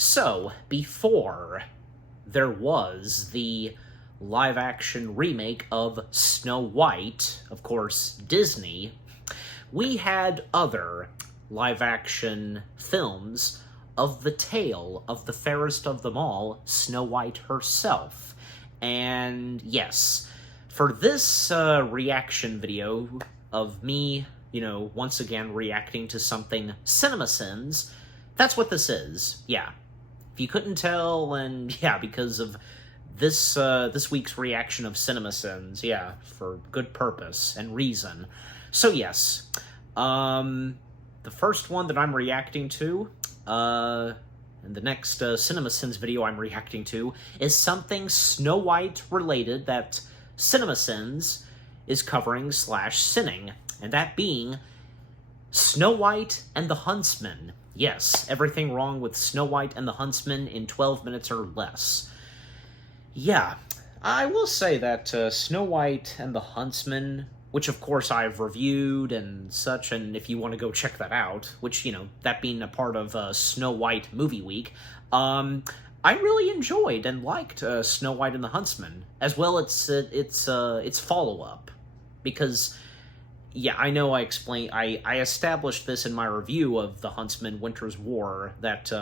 So, before there was the live-action remake of Snow White, of course, Disney, we had other live-action films of the tale of the fairest of them all, Snow White herself. And yes, for this reaction video of me, once again reacting to something CinemaSins, that's what this is. Yeah. If you couldn't tell, and yeah, because of this week's reaction of CinemaSins, yeah, for good purpose and reason. So yes, the first one that I'm reacting to, and the next CinemaSins video I'm reacting to, is something Snow White related that CinemaSins is covering / sinning, and that being Snow White and the Huntsman. Yes, everything wrong with Snow White and the Huntsman in 12 minutes or less. Yeah, I will say that Snow White and the Huntsman, which of course I've reviewed and such, and if you want to go check that out, which, that being a part of Snow White Movie Week, I really enjoyed and liked Snow White and the Huntsman, as well as its follow-up, because yeah, I know I established this in my review of The Huntsman Winter's War, that,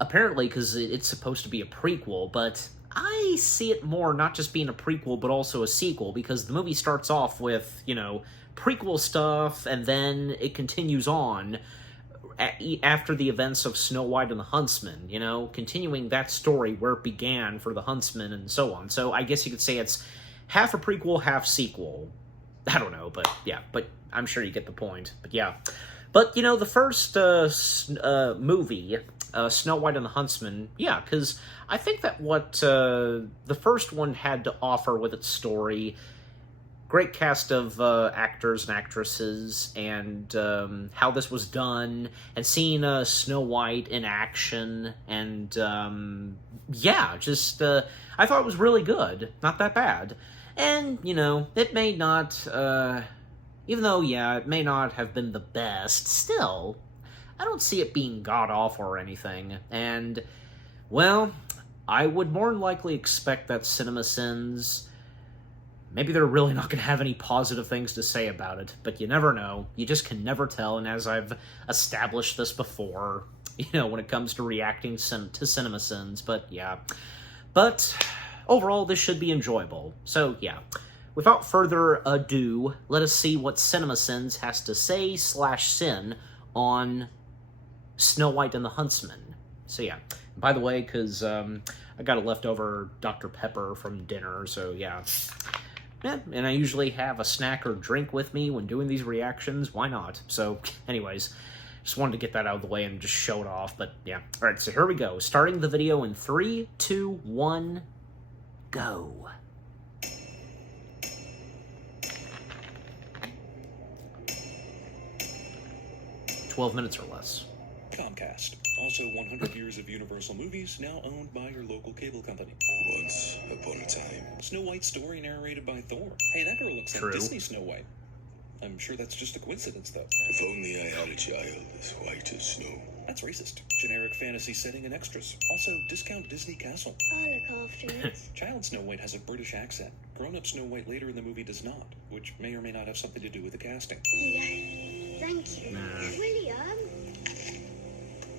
apparently, because it's supposed to be a prequel, but I see it more not just being a prequel, but also a sequel, because the movie starts off with, prequel stuff, and then it continues on after the events of Snow White and the Huntsman, continuing that story where it began for the Huntsman and so on. So I guess you could say it's half a prequel, half sequel. I don't know, but yeah, but I'm sure you get the point. But yeah. But, the first movie, Snow White and the Huntsman, yeah, because I think that what the first one had to offer with its story, great cast of actors and actresses, and how this was done, and seeing Snow White in action, and yeah, just, I thought it was really good, not that bad. And, it may not, even though, yeah, it may not have been the best, still, I don't see it being god-awful or anything. And, well, I would more than likely expect that CinemaSins, maybe they're really not going to have any positive things to say about it, but you never know. You just can never tell, and as I've established this before, when it comes to reacting to CinemaSins, but yeah. But overall, this should be enjoyable. So, yeah. Without further ado, let us see what CinemaSins has to say / sin on Snow White and the Huntsman. So, yeah. By the way, because I got a leftover Dr. Pepper from dinner, so, yeah. And I usually have a snack or drink with me when doing these reactions. Why not? So, anyways, just wanted to get that out of the way and just show it off. But, yeah. Alright, so here we go. Starting the video in 3, 2, 1... go. $12 minutes or less. Comcast. Also 100 years of Universal movies, now owned by your local cable company. Once upon a time. Snow White story narrated by Thor. Hey, that girl looks like Disney Snow White. I'm sure that's just a coincidence, though. If only I had a child as white as snow. That's racist. Generic fantasy setting and extras. Also, discount Disney Castle. I'll look after it. Child Snow White has a British accent. Grown-up Snow White later in the movie does not, which may or may not have something to do with the casting. Here you go. Thank you. William?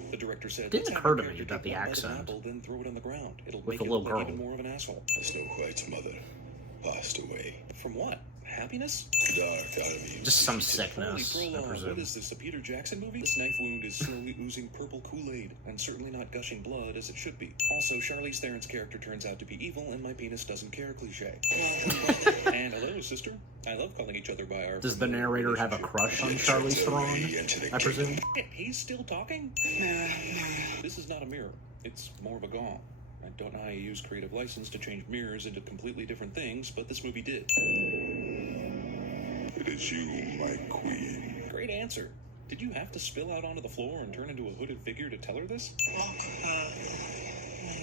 The director said, Didn't occur to me that the accent apple, then throw it on the ground. It'll with make a it little look girl. like even more of an asshole. Snow White's mother passed away. From what? Happiness? Dark autoimmune. Just some Holy sickness, I prologue, what presume. is this, a Peter Jackson movie? This knife wound is slowly oozing purple Kool-Aid, and certainly not gushing blood as it should be. Also, Charlize Theron's character turns out to be evil, and my penis doesn't care cliche. And hello, sister. I love calling each other by our... Does the narrator have a crush on Charlize Theron, I presume? He's still talking? This is not a mirror. It's more of a gong. I don't know how you use creative license to change mirrors into completely different things, but this movie did. It is you, my queen. Great answer. Did you have to spill out onto the floor and turn into a hooded figure to tell her this? One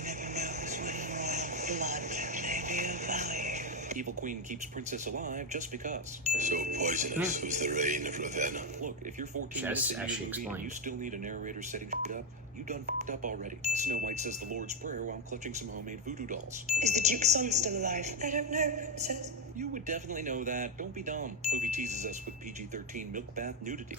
never knows when royal blood may be of value. Evil Queen keeps Princess alive just because. So poisonous was the reign of Ravenna. Look, if you're 14 Just minutes into as your she movie and explained. you still need a narrator setting shit up, you done f***ed up already. Snow White says the Lord's Prayer while clutching some homemade voodoo dolls. Is the Duke's son still alive? I don't know, Princess. You would definitely know that. Don't be dumb. Movie teases us with PG-13 milk bath nudity.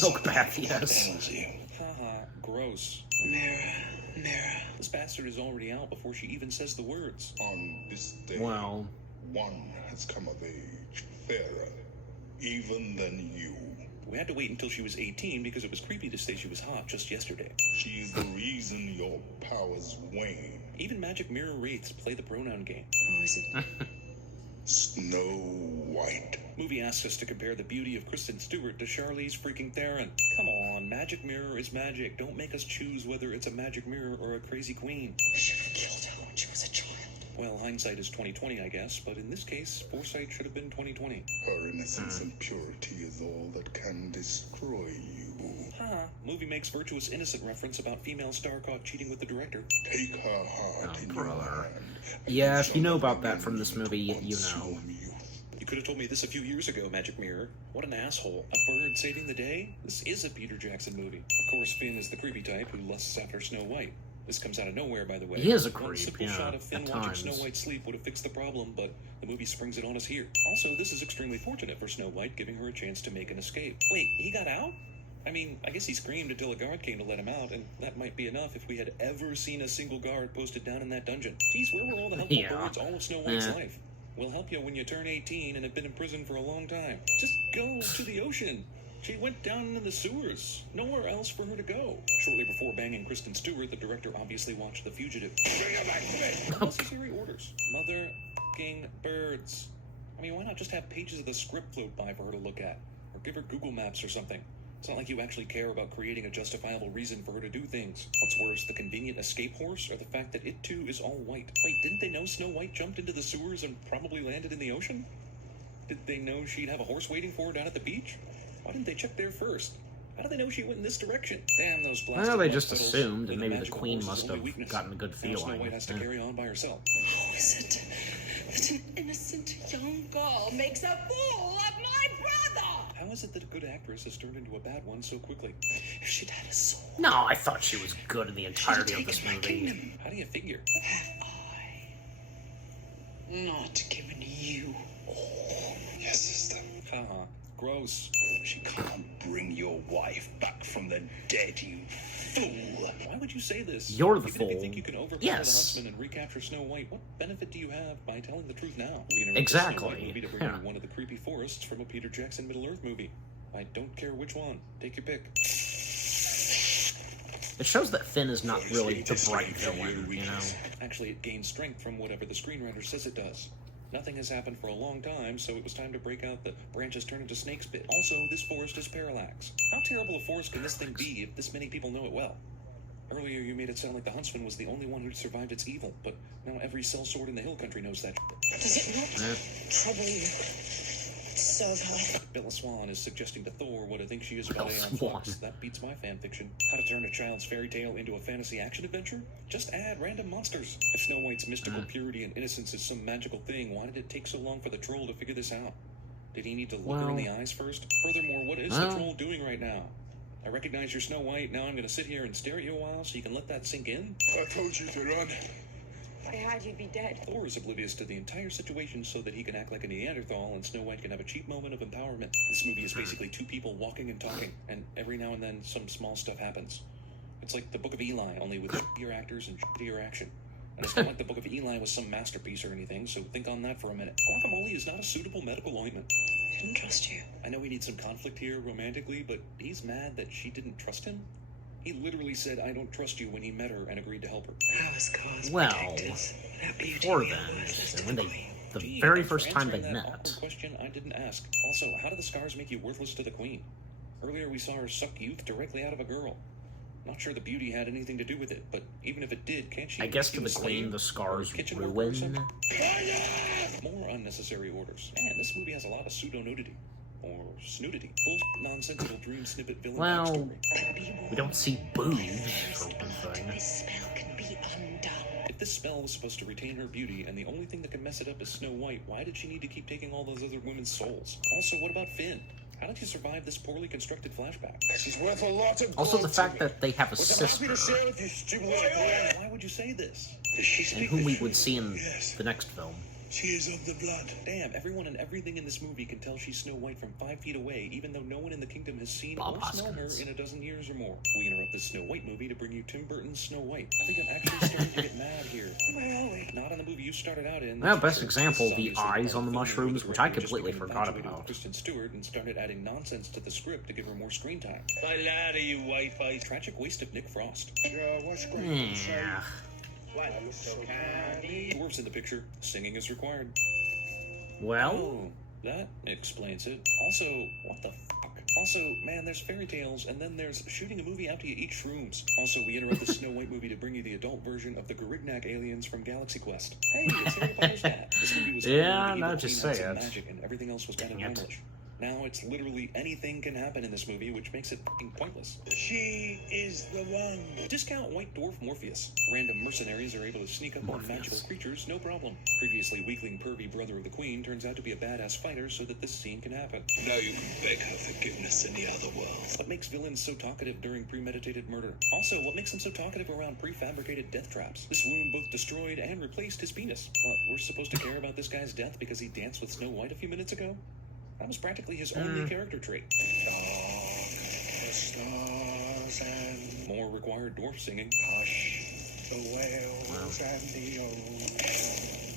Milk bath, yes. Tells you. Haha, gross. Mirror, mirror. This bastard is already out before she even says the words. On this day, Well, one has come of age, fairer, even than you. We had to wait until she was 18 because it was creepy to say she was hot just yesterday. She is the reason your powers wane. Even magic mirror wraiths play the pronoun game. Or is it? Snow White. Movie asks us to compare the beauty of Kristen Stewart to Charlize freaking Theron. Come on, magic mirror is magic. Don't make us choose whether it's a magic mirror or a crazy queen. I should have killed her when she was a child. Well, hindsight is 20/20, I guess, but in this case, foresight should have been 20/20. Her innocence and purity is all that can destroy you. Haha, movie makes virtuous innocent reference about female star caught cheating with the director. Take her heart Oh, in your brother. hand. Yeah, if you know about that from this movie, you know. Consume you. You could have told me this a few years ago, Magic Mirror. What an asshole. A bird saving the day? This is a Peter Jackson movie. Of course, Finn is the creepy type who lusts after Snow White. This comes out of nowhere, by the way. He is a One creep, simple yeah, shot of Finn at watching times. Snow White sleep would have fixed the problem, but the movie springs it on us here. Also, this is extremely fortunate for Snow White, giving her a chance to make an escape. Wait, he got out? I mean, I guess he screamed until a guard came to let him out, and that might be enough if we had ever seen a single guard posted down in that dungeon. Geez, where were all the helpful Yeah. birds all of Snow White's Yeah. life? We'll help you when you turn 18 and have been in prison for a long time. Just go to the ocean. She went down in the sewers. Nowhere else for her to go. Shortly before banging Kristen Stewart, the director obviously watched The Fugitive. Unnecessary orders. Mother-ing birds. I mean, why not just have pages of the script float by for her to look at? Or give her Google Maps or something. It's not like you actually care about creating a justifiable reason for her to do things. What's worse, the convenient escape horse, or the fact that it too is all white? Wait, didn't they know Snow White jumped into the sewers and probably landed in the ocean? Did they know she'd have a horse waiting for her down at the beach? Why didn't they check there first? How did they know she went in this direction? Damn those blasted Well, they mud just puddles. assumed, They're and maybe the magical queen horse's must only have weakness. gotten a good Now Snow feeling. White has to Yeah. carry on by herself. How is it that an innocent young girl makes a fool of my brother? How is it that a good actress has turned into a bad one so quickly? If she'd had a sword, No, I thought she was good in the she'd have entirety of this taken my movie. kingdom. How do you figure? Have I not given you all? Yes, sister. Haha. Gross. She can't bring your wife back from the dead, you fool. Why would you say this? You're the Even if you fool. think you can overpower Yes. the Huntsman and recapture Snow White, what benefit do you have by telling the truth now? We interrupt the Exactly, Snow White movie to bring yeah. you one of the creepy forests from a Peter Jackson Middle-earth movie. I don't care which one. Take your pick. It shows that Finn is not really the bright villain, you know? Actually, it gains strength from whatever the screenwriter says it does. Nothing has happened for a long time, so it was time to break out the branches turn into snakes bit. Also, this forest is parallax. How terrible a forest can this thing be if this many people know it well? Earlier, you made it sound like the Huntsman was the only one who'd survived its evil, but now every sellsword in the hill country knows that. Does it not Eh. trouble you? So her. Bella Swan is suggesting to Thor what I think she is about Bella Aeon Swan. Flux. That beats my fanfiction. How to turn a child's fairy tale into a fantasy action adventure? Just add random monsters. If Snow White's mystical purity and innocence is some magical thing, why did it take so long for the troll to figure this out? Did he need to look her in the eyes first? Furthermore, what is the Well- troll doing right now? I recognize you're Snow White, now I'm gonna sit here and stare at you a while so you can let that sink in? I told you to run. I heard you'd be dead. Thor is oblivious to the entire situation so that he can act like a Neanderthal and Snow White can have a cheap moment of empowerment. This movie is basically two people walking and talking, and every now and then some small stuff happens. It's like the Book of Eli, only with shittier actors and shittier action. And it's not like the Book of Eli was some masterpiece or anything, so think on that for a minute. Guacamole is not a suitable medical ointment. I didn't trust you. I know we need some conflict here romantically, but he's mad that she didn't trust him? He literally said, I don't trust you when he met her and agreed to help her. How is Car's Well, protectors? Without beauty, before you're then, worthless to when the they, queen. the Gee, very thanks for first time they answering that met. awkward question I didn't ask. Also, how do the scars make you worthless to the queen? Earlier we saw her suck youth directly out of a girl. Not sure the beauty had anything to do with it, but even if it did, can't she I guess to rescue the a slave queen, the or a scars kitchen worker or ruin. something? More unnecessary orders. Man, this movie has a lot of pseudo-nudity. Or snudity. Bullshit, nonsensical dream snippet villain Well, backstory. we don't see boobs for one thing. This spell can be undone. If this spell was supposed to retain her beauty, and the only thing that can mess it up is Snow White, why did she need to keep taking all those other women's souls? Also, what about Finn? How did he survive this poorly constructed flashback? She's worth a lot of Also, the gold fact to me, that they have a which I'm happy sister, to share with you, stupid little boy. Why would you say this? Does she and speak whom the we truth? would see in Yes. the next film. She is of the blood. Damn, everyone and everything in this movie can tell she's Snow White from 5 feet away, even though no one in the kingdom has seen Bob or smelled her Hoskins. in a dozen years or more. We interrupt this Snow White movie to bring you Tim Burton's Snow White. I think I'm actually starting to get mad here. Where are we? Not on the movie you started out in. Well, best Sure, example, this is the obviously eyes part on the of film mushrooms, where which I director just completely became forgot infatuated with about. Kristen Stewart and started adding nonsense to the script to give her more screen time. My lad, are you Wi-Fi? Tragic waste of Nick Frost. Yeah, what's great? Yeah. Why, I'm so candy. Dwarves in the picture. Singing is required. Well, Oh, that explains it. Also, what the fuck? Also, man, there's fairy tales, and then there's shooting a movie out to you eat shrooms. Also, we interrupt the Snow White movie to bring you the adult version of the Garignac aliens from Galaxy Quest. Hey, it's Harry Potter's dad. This movie was Yeah, called The now Evil that you Queen say Had Some it. Magic, and everything else was kind of Dang it. normalish. Now it's literally anything can happen in this movie, which makes it fucking pointless. She is the one. Discount White Dwarf Morpheus. Random mercenaries are able to sneak up on Morpheus. magical creatures, no problem. Previously weakling pervy brother of the queen turns out to be a badass fighter so that this scene can happen. Now you can beg her forgiveness in the other world. What makes villains so talkative during premeditated murder? Also, what makes them so talkative around prefabricated death traps? This wound both destroyed and replaced his penis. What, we're supposed to care about this guy's death because he danced with Snow White a few minutes ago? That was practically his only character trait. Dark, the stars and More required dwarf singing. hush, the whales and the old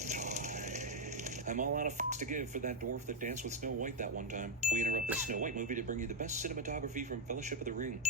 tide. I'm all out of f***s to give for that dwarf that danced with Snow White that one time. We interrupt this Snow White movie to bring you the best cinematography from Fellowship of the Ring.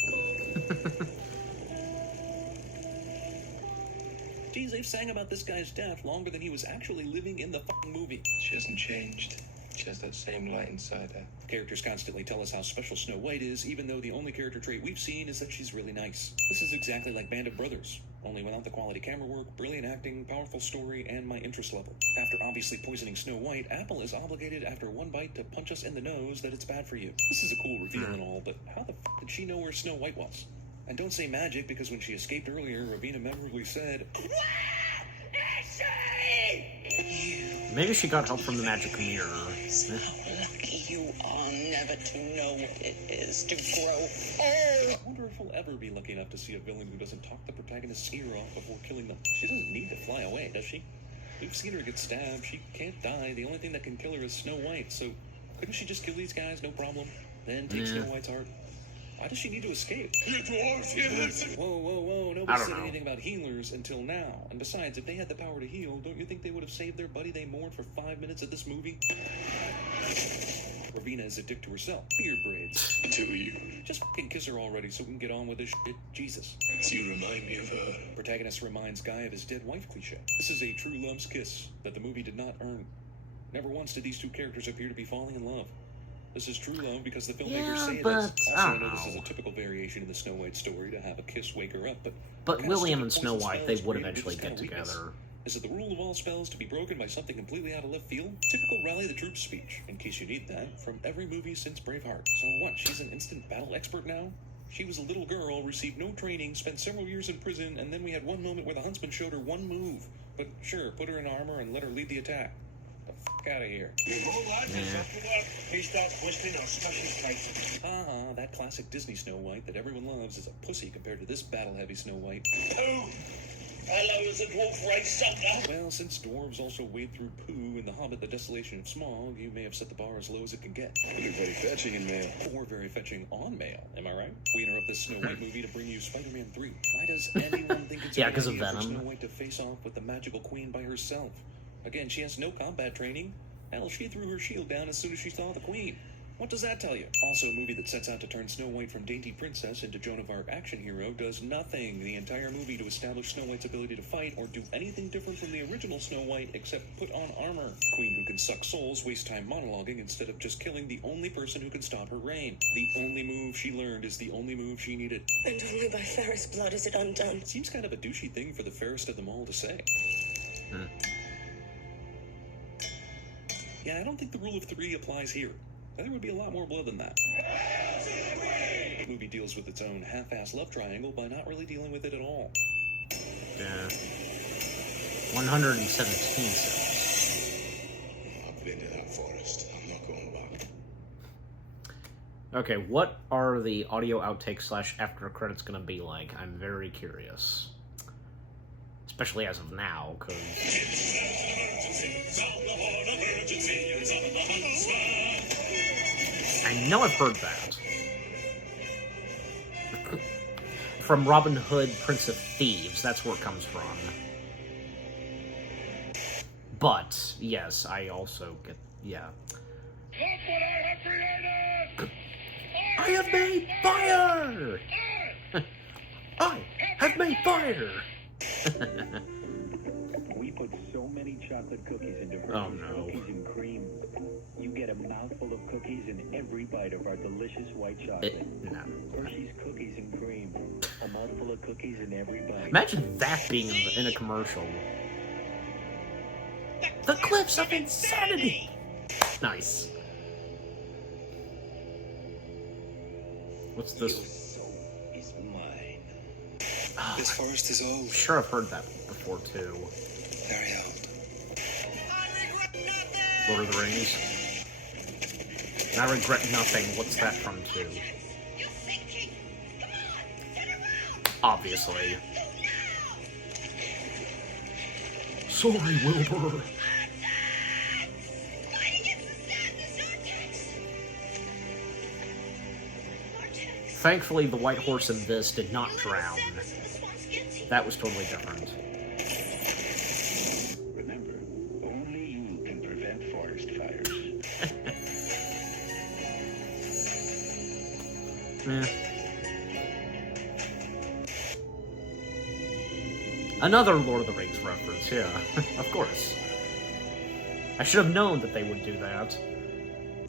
Geez, they've sang about this guy's death longer than he was actually living in the f***ing movie. She hasn't changed. She has that same light inside her. Characters constantly tell us how special Snow White is, even though the only character trait we've seen is that she's really nice. This is exactly like Band of Brothers, only without the quality camera work, brilliant acting, powerful story, and my interest level. After obviously poisoning Snow White, Apple is obligated after one bite to punch us in the nose that it's bad for you. This is a cool reveal and all, but how the f*** did she know where Snow White was? And don't say magic, because when she escaped earlier, Ravina memorably said, maybe she got help from the magic mirror. How lucky you are never to know what it is to grow old. I wonder if we'll ever be lucky enough to see a villain who doesn't talk the protagonist's ear off before killing them. She doesn't need to fly away, does she? We've seen her get stabbed. She can't die. The only thing that can kill her is Snow White, so couldn't she just kill these guys, no problem? Then take Snow White's heart? Why does she need to escape? You dwarf, you Whoa, whoa, whoa, I nobody don't said know. anything about healers until now. And besides, if they had the power to heal, don't you think they would have saved their buddy they mourned for 5 minutes of this movie? Ravina is a dick to herself. Beard braids. Do you? Just fucking kiss her already so we can get on with this shit. Jesus. You remind me of her. Protagonist reminds Guy of his dead wife cliche. This is a true love's kiss that the movie did not earn. Never once did these two characters appear to be falling in love. This is true love because the filmmakers Yeah, say it is. but Also, I I don't know this is know. a typical variation in the Snow White story to have a kiss wake her up, but But what kind of William stupid and Snow poison White, they spells would created eventually this kind get of weakness? together. Is it the rule of all spells to be broken by something completely out of left field? Typical rally the troops speech, in case you need that, from every movie since Braveheart. So what, she's an instant battle expert now? She was a little girl, received no training, spent several years in prison, and then we had one moment where the Huntsman showed her one move. But sure, put her in armor and let her lead the attack. The fuck out of here. He starts whistling, I'll smash his face. That classic Disney Snow White that everyone loves is a pussy compared to this battle-heavy Snow White. Oh! Hello, is a dwarf race sucker. Well, since dwarves also wade through poo in The Hobbit, The Desolation of Smaug, you may have set the bar as low as it can get. You're very fetching in mail. Or very fetching on mail, am I right? We interrupt this Snow White movie to bring you Spider-Man 3. Why does anyone think it's a Yeah, good 'cause of idea for Venom. Snow White to face off with the magical queen by herself? Again, she has no combat training. Hell, she threw her shield down as soon as she saw the queen. What does that tell you? Also, a movie that sets out to turn Snow White from dainty princess into Joan of Arc action hero does nothing the entire movie to establish Snow White's ability to fight or do anything different from the original Snow White except put on armor. Queen who can suck souls wastes time monologuing instead of just killing the only person who can stop her reign. The only move she learned is the only move she needed. And only by Ferris' blood is it undone. Seems kind of a douchey thing for the fairest of them all to say. Yeah, I don't think the rule of 3 applies here. There would be a lot more blood than that. The movie deals with its own half-ass love triangle by not really dealing with it at all. Yeah. 117 cents. I've been to that forest. I'm not going back. Okay, what are the audio outtakes / after credits gonna be like? I'm very curious. Especially as of now, because... I know I've heard that. From Robin Hood, Prince of Thieves, that's where it comes from. But, yes, I also get... yeah. I have made fire! I have made fire! We put so many chocolate cookies into Hershey's Oh, no. cookies and cream. You get a mouthful of cookies in every bite of our delicious white chocolate. No. Hershey's cookies and cream. A mouthful of cookies in every bite. Imagine that being in a commercial. The cliffs of insanity! Nice. What's this? Soul is mine. Oh, This forest is old, I'm sure I've heard that before, too. very old. Lord of the Rings. And I regret nothing. What's that from, too? You're thinking. Come on, turn around. Obviously. Sorry, Wilbur. Fight against the sadness vortex. Thankfully, the white horse in this did not drown. Sadness in the swamps gets you. That was totally different. Remember, only you can prevent forest fires. Eh. Another Lord of the Rings reference, yeah. Of course. I should have known that they would do that. Don't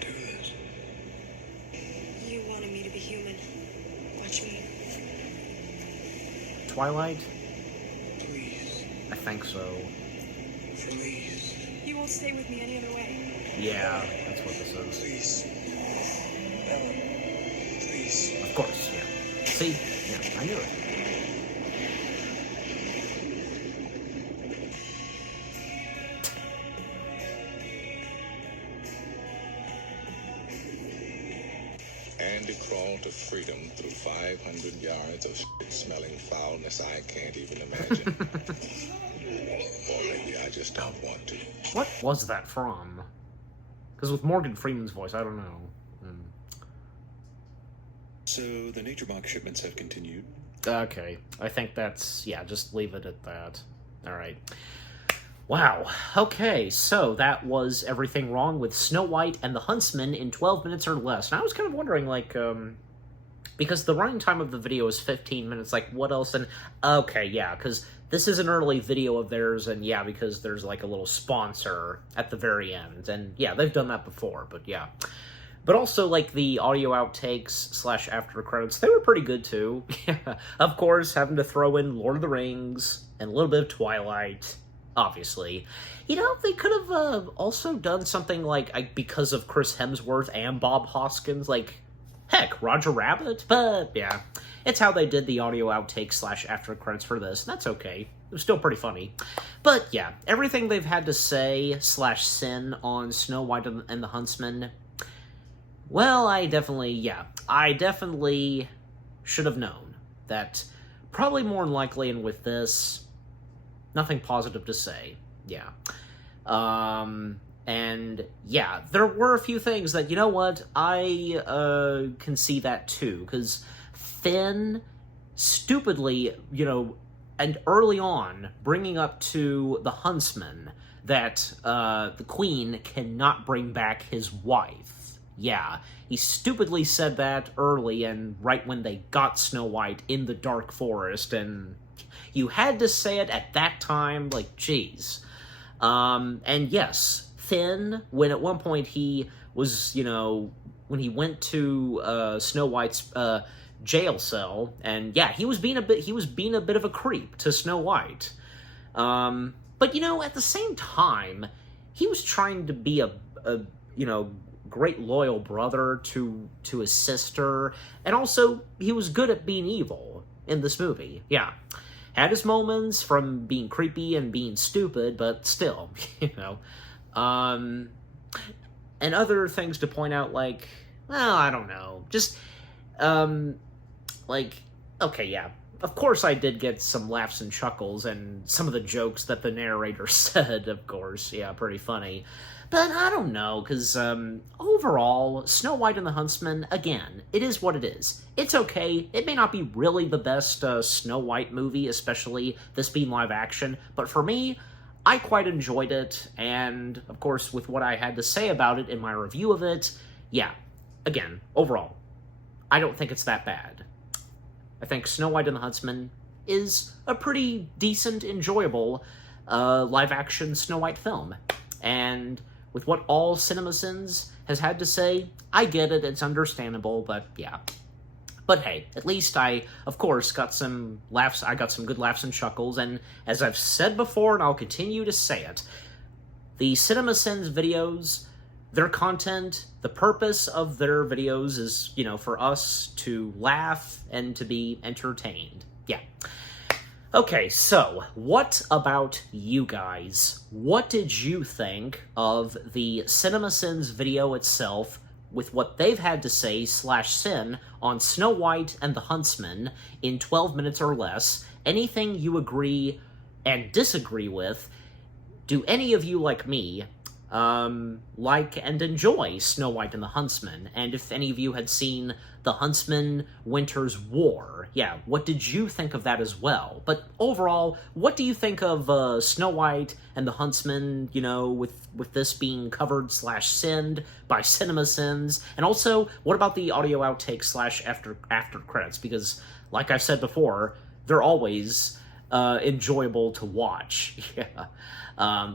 do this. You wanted me to be human. Watch me. Twilight? Please, I think so. please, You won't stay with me any other way. Yeah, that's what this is. please. Ellen, please. Of course, yeah. See? Yeah, I knew it. Andy crawled to freedom through 500 yards of shit-smelling foulness I can't even imagine. Or maybe I just don't want to. What was that from? Because with Morgan Freeman's voice, I don't know. So the nature box shipments have continued. Okay, I think that's... yeah, just leave it at that. Alright. Wow. Okay, so that was Everything Wrong with Snow White and the Huntsman in 12 minutes or less. And I was kind of wondering, like, because the running time of the video is 15 minutes, like, what else? And, okay, yeah, because this is an early video of theirs, and yeah, because there's, like, a little sponsor at the very end. And, yeah, they've done that before, but yeah. But also, like, the audio outtakes / after credits, they were pretty good, too. Of course, having to throw in Lord of the Rings and a little bit of Twilight, obviously. You know, they could have also done something like, because of Chris Hemsworth and Bob Hoskins, like, heck, Roger Rabbit? But, yeah. It's how they did the audio outtakes / after credits for this, and that's okay. It was still pretty funny. But, yeah, everything they've had to say / sin on Snow White and the Huntsman... well, I definitely should have known that probably more than likely, and with this, nothing positive to say. Yeah. And yeah, there were a few things that, you know what, I can see that too, because Finn stupidly, you know, and early on, bringing up to the Huntsman that the Queen cannot bring back his wife. Yeah, he stupidly said that early and right when they got Snow White in the dark forest, and you had to say it at that time, like, jeez. And yes, Finn, when at one point he was, you know, when he went to Snow White's jail cell, and yeah, he was being a bit of a creep to Snow White. But, you know, at the same time, he was trying to be a you know, great loyal brother to his sister, and also he was good at being evil in this movie. Yeah. had his moments from being creepy and being stupid, but still, you know. And other things to point out, like, well, I don't know, just, like, okay, yeah, of course I did get some laughs and chuckles, and some of the jokes that the narrator said, of course, yeah, pretty funny. But I don't know, because overall, Snow White and the Huntsman, again, it is what it is. It's okay. It may not be really the best Snow White movie, especially this being live action, but for me, I quite enjoyed it, and of course, with what I had to say about it in my review of it, yeah, again, overall, I don't think it's that bad. I think Snow White and the Huntsman is a pretty decent, enjoyable live-action Snow White film, and with what all CinemaSins has had to say, I get it, it's understandable, but yeah. But hey, at least I, of course, got some laughs, I got some good laughs and chuckles, and as I've said before, and I'll continue to say it, the CinemaSins videos, their content, the purpose of their videos is, you know, for us to laugh and to be entertained. Yeah. Okay, so, what about you guys? What did you think of the CinemaSins video itself, with what they've had to say /sin on Snow White and the Huntsman in 12 minutes or less? Anything you agree and disagree with? Do any of you, like me, like and enjoy Snow White and the Huntsman? And if any of you had seen The Huntsman Winter's War, yeah, what did you think of that as well? But overall, what do you think of Snow White and the Huntsman, you know, with this being covered /sinned by CinemaSins? And also, what about the audio outtakes /after credits? Because, like I've said before, they're always enjoyable to watch. Yeah.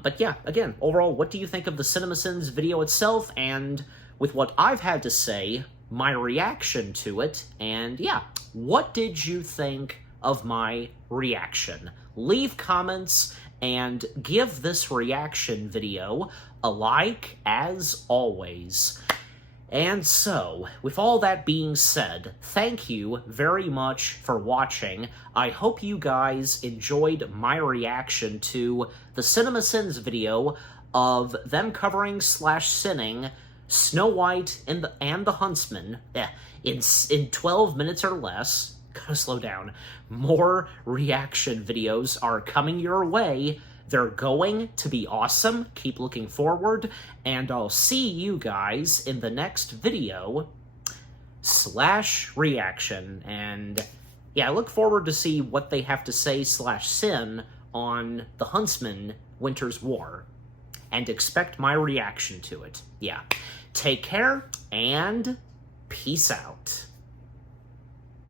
But yeah, again, overall, what do you think of the CinemaSins video itself, and with what I've had to say, my reaction to it, and yeah, what did you think of my reaction? Leave comments, and give this reaction video a like, as always. And so, with all that being said, thank you very much for watching. I hope you guys enjoyed my reaction to the CinemaSins video of them covering /sinning Snow White and the Huntsman in 12 minutes or less. Gotta slow down. More reaction videos are coming your way. They're going to be awesome. Keep looking forward, and I'll see you guys in the next video /reaction. And yeah, I look forward to see what they have to say /sin on The Huntsman Winter's War, and expect my reaction to it. Yeah. Take care, and peace out.